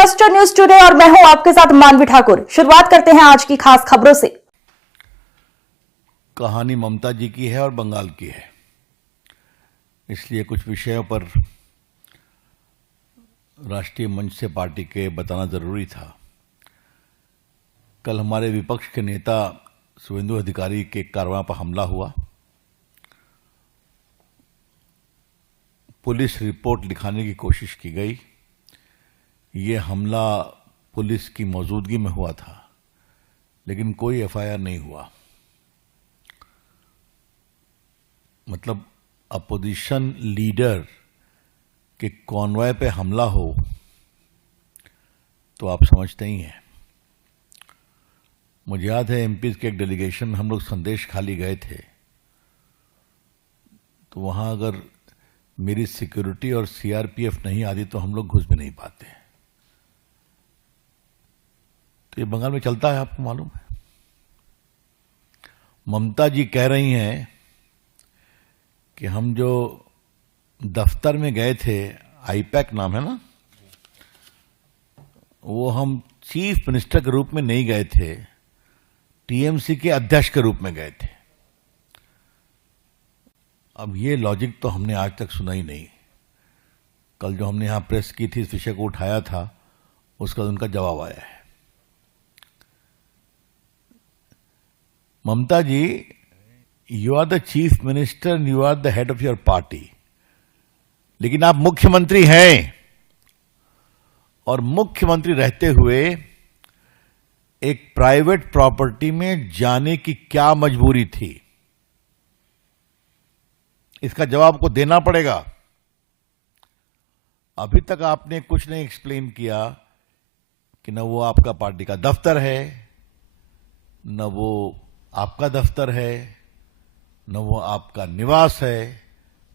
Cluster news today और मैं हूं आपके साथ मानवी ठाकुर। शुरुआत करते हैं आज की खास खबरों से। कहानी ममता जी की है और बंगाल की है, इसलिए कुछ विषयों पर राष्ट्रीय मंच से पार्टी के बताना जरूरी था। कल हमारे विपक्ष के नेता शुभेंदु अधिकारी के कारवां पर हमला हुआ। पुलिस रिपोर्ट लिखाने की कोशिश की गई। ये हमला पुलिस की मौजूदगी में हुआ था, लेकिन कोई एफआईआर नहीं हुआ। मतलब अपोजिशन लीडर के कॉन्वॉय पे हमला हो तो आप समझते ही हैं। मुझे याद है एमपीज के एक डेलीगेशन हम लोग संदेश खाली गए थे, तो वहां अगर मेरी सिक्योरिटी और सीआरपीएफ नहीं आती तो हम लोग घुस भी नहीं पाते। तो ये बंगाल में चलता है, आपको मालूम है। ममता जी कह रही हैं कि हम जो दफ्तर में गए थे, आईपैक नाम है ना, वो हम चीफ मिनिस्टर के रूप में नहीं गए थे, टीएमसी के अध्यक्ष के रूप में गए थे। अब ये लॉजिक तो हमने आज तक सुना ही नहीं। कल जो हमने यहां प्रेस की थी, इस विषय को उठाया था, उसका उनका जवाब आया है। Mamata ji, you are the chief minister and you are the head of your party, लेकिन आप मुख्यमंत्री हैं, और मुख्यमंत्री रहते हुए एक प्राइवेट प्रॉपर्टी में जाने की क्या मजबूरी थी? इसका जवाब को देना पड़ेगा। अभी तक आपने कुछ नहीं एक्सप्लेन किया कि न वो आपका पार्टी का दफ्तर है, न वो आपका दफ्तर है, न वो आपका निवास है,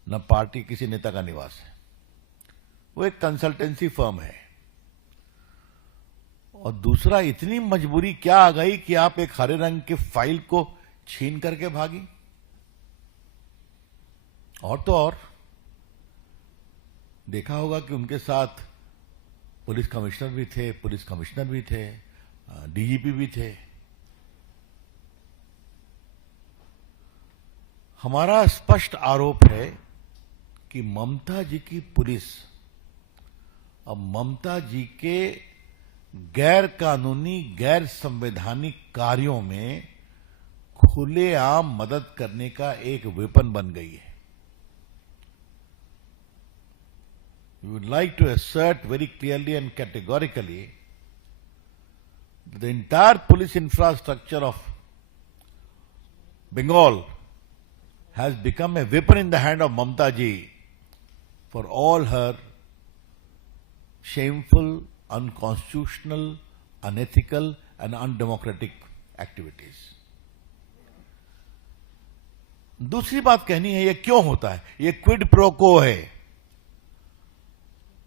न पार्टी किसी नेता का निवास है। वो एक कंसल्टेंसी फर्म है। और दूसरा, इतनी मजबूरी क्या आ गई कि आप एक हरे रंग के फाइल को छीन करके भागी? और तो और देखा होगा कि उनके साथ पुलिस कमिश्नर भी थे, पुलिस कमिश्नर भी थे, डीजीपी भी थे। हमारा स्पष्ट आरोप है कि ममता जी की पुलिस अब ममता जी के गैर कानूनी, गैर संवैधानिक कार्यों में खुलेआम मदद करने का एक वेपन बन गई है। We would like to assert very clearly and categorically that the entire police infrastructure of Bengal has become a weapon in the hand of Mamta ji for all her shameful, unconstitutional, unethical and undemocratic activities. दूसरी बात कहनी है, ये क्यों होता है? ये quid pro को है।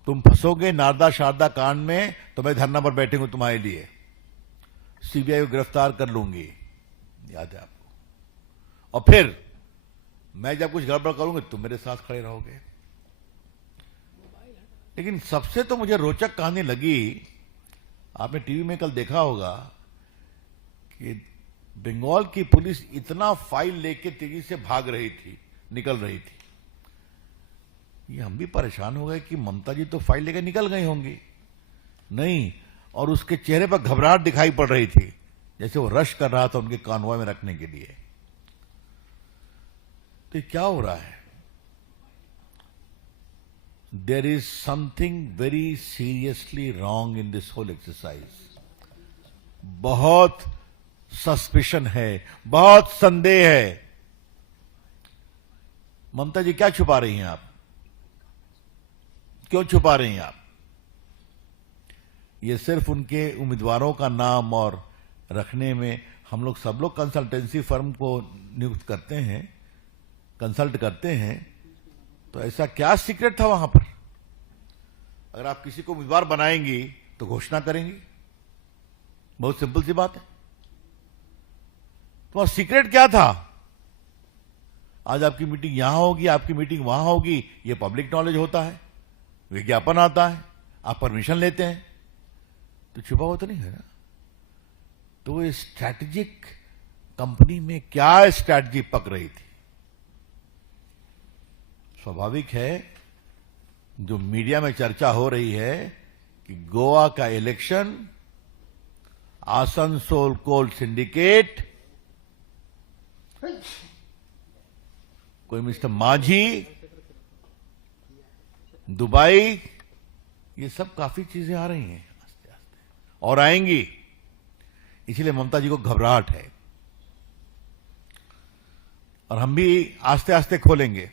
तुम फंसोगे नारदा शारदा कांड में तो मैं धरना पर बैठूंगा तुम्हारे लिए, सीबीआई को गिरफ्तार कर लूंगी, याद है आपको। और फिर मैं जब कुछ गड़बड़ करूंगा तुम मेरे साथ खड़े रहोगे। लेकिन सबसे तो मुझे रोचक कहानी लगी, आपने टीवी में कल देखा होगा कि बंगाल की पुलिस इतना फाइल लेके तेजी से भाग रही थी, निकल रही थी। ये हम भी परेशान हो गए कि ममता जी तो फाइल लेकर निकल गई होंगी, नहीं, और उसके चेहरे पर घबराहट दिखाई पड़ रही थी, जैसे वो रश कर रहा था उनके कॉन्वॉय में रखने के लिए। तो ये क्या हो रहा है? There is something very seriously wrong in this whole exercise. बहुत सस्पिशन है, बहुत संदेह है। ममता जी, क्या छुपा रही हैं आप? क्यों छुपा रही हैं आप? ये सिर्फ उनके उम्मीदवारों का नाम और रखने में हम लोग सब लोग कंसल्टेंसी फर्म को नियुक्त करते हैं, कंसल्ट करते हैं, तो ऐसा क्या सीक्रेट था वहां पर? अगर आप किसी को उम्मीदवार बनाएंगी तो घोषणा करेंगी, बहुत सिंपल सी बात है। तो सीक्रेट क्या था? आज आपकी मीटिंग यहां होगी, आपकी मीटिंग वहां होगी, ये पब्लिक नॉलेज होता है, विज्ञापन आता है, आप परमिशन लेते हैं, तो छुपा हुआ तो नहीं है ना। तो ये स्ट्रैटेजिक कंपनी में क्या स्ट्रैटेजी पक रही थी? स्वाभाविक है, जो मीडिया में चर्चा हो रही है कि गोवा का इलेक्शन आसनसोल कोल सिंडिकेट, कोई मिस्टर माझी, दुबई, ये सब काफी चीजें आ रही हैं आस्ते आस्ते और आएंगी। इसलिए ममता जी को घबराहट है और हम भी आस्ते आस्ते खोलेंगे,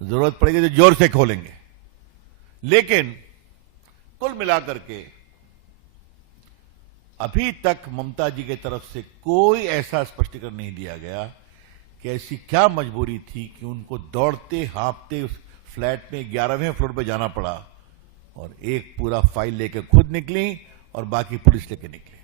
जरूरत पड़ेगी तो जोर से खोलेंगे। लेकिन कुल मिलाकर के अभी तक ममता जी की तरफ से कोई ऐसा स्पष्टीकरण नहीं दिया गया कि ऐसी क्या मजबूरी थी कि उनको दौड़ते हाँपते उस फ्लैट में 11वें फ्लोर पर जाना पड़ा और एक पूरा फाइल लेकर खुद निकली और बाकी पुलिस लेकर निकली।